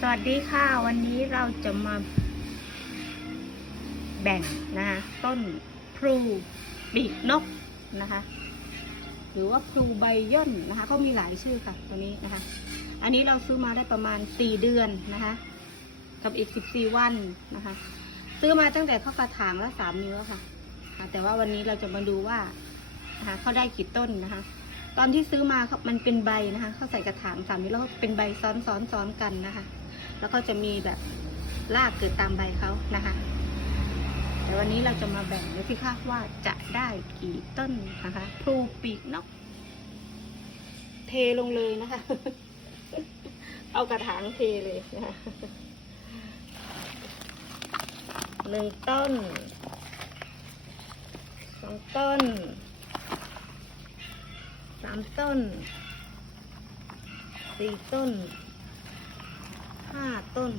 สวัสดีค่ะ วันนี้เราจะมาแบ่งนะคะต้นพลูปีกนกนะคะ หรือว่าพลูใบย่นนะคะเขามีหลายชื่อค่ะตัวนี้นะคะ อันนี้เราซื้อมาได้ประมาณ4เดือนนะคะ กับอีก14วันนะคะ ซื้อมาตั้งแต่เข้ากระถางละสามนิ้วค่ะ แต่ว่าวันนี้เราจะมาดูว่านะคะเขาได้กี่ต้นนะคะตอนที่ซื้อมาเขามันเป็นใบนะคะ เขาใส่กระถางสามนิ้วแล้วก็เป็นใบซ้อนซ้อนซ้อนกันนะคะ แล้วก็จะมีแบบรากเกิดตามใบเขานะคะ แต่วันนี้เราจะมาแบ่งดูที่ค่ะว่าจะได้กี่ต้นนะคะพลูปีกนก เทลงเลยนะคะ เอากระถางเทเลยนะคะหนึ่งต้นสองต้นสามต้นสี่ต้น ห้าต้น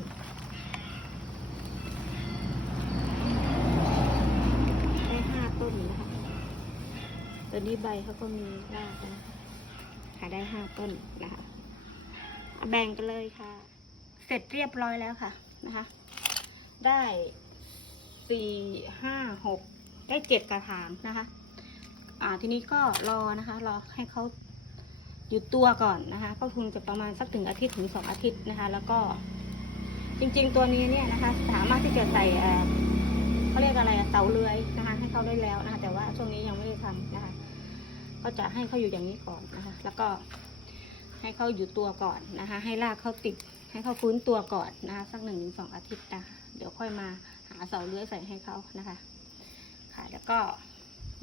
ได้ห้าต้นนะคะ ตัวนี้ใบเขาก็มีรากนะขายได้ห้าต้นนะคะแบ่งกันเลยค่ะ เสร็จเรียบร้อยแล้วค่ะนะคะ ได้สี่ห้าหกได้เจ็ดกระถางนะคะ อ่าทีนี้ก็รอนะคะ รอให้เขา หยุดตัวก่อนนะคะ ก็คงจะประมาณสักถึงอาทิตย์ถึงสองอาทิตย์นะคะ แล้วก็จริง ๆ ตัวนี้เนี่ยนะคะสามารถที่จะใส่เขาเรียกอะไรเสาเลื้อยนะคะ ให้เขาได้แล้วนะคะ แต่ว่าช่วงนี้ยังไม่ได้ทำนะคะ ก็จะให้เขาอยู่อย่างนี้ก่อนนะคะ แล้วก็ให้เขาอยู่ตัวก่อนนะคะ ให้รากเขาติด ให้เขาฟื้นตัวก่อนนะคะ สักหนึ่งถึงสองอาทิตย์นะคะเดี๋ยวค่อยมาหาเสาเลื้อยใส่ให้เขานะคะ ค่ะ แล้วก็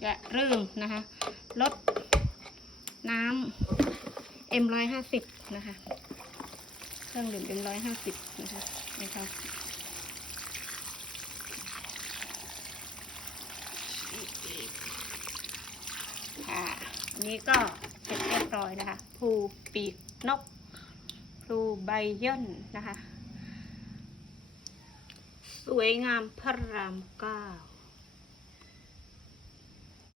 อย่าเรื่องนะคะ ลด น้ำเอ็มร้อยห้าสิบนะคะ เครื่องดื่มเอ็มร้อยห้าสิบนะคะนะคะค่ะอันนี้ก็เสร็จเรียบร้อยนะคะภูปีกนกภูใบย่นนะคะ สวยงามพระรามเก้า